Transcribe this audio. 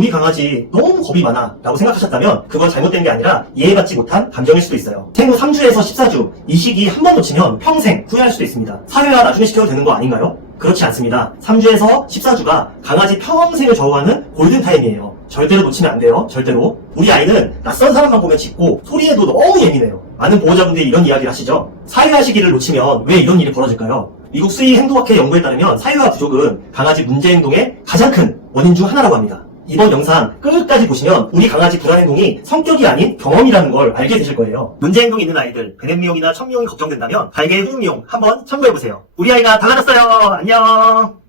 우리 강아지 너무 겁이 많아 라고 생각하셨다면 그건 잘못된 게 아니라 이해받지 못한 감정일 수도 있어요. 생후 3주에서 14주 이 시기 한 번 놓치면 평생 후회할 수도 있습니다. 사회화 나중에 시켜도 되는 거 아닌가요? 그렇지 않습니다. 3주에서 14주가 강아지 평생을 좌우하는 골든타임이에요. 절대로 놓치면 안 돼요. 절대로. 우리 아이는 낯선 사람만 보면 짖고 소리에도 너무 예민해요. 많은 보호자분들이 이런 이야기를 하시죠. 사회화 시기를 놓치면 왜 이런 일이 벌어질까요? 미국 수의 행동학회 연구에 따르면 사회화 부족은 강아지 문제 행동의 가장 큰 원인 중 하나라고 합니다. 이번 영상 끝까지 보시면 우리 강아지 불안 행동이 성격이 아닌 경험이라는 걸 알게 되실 거예요. 문제 행동이 있는 아이들, 배냇미용이나 천미용이 걱정된다면 발개 후미용 한번 참고해보세요. 우리 아이가 달라졌어요. 안녕.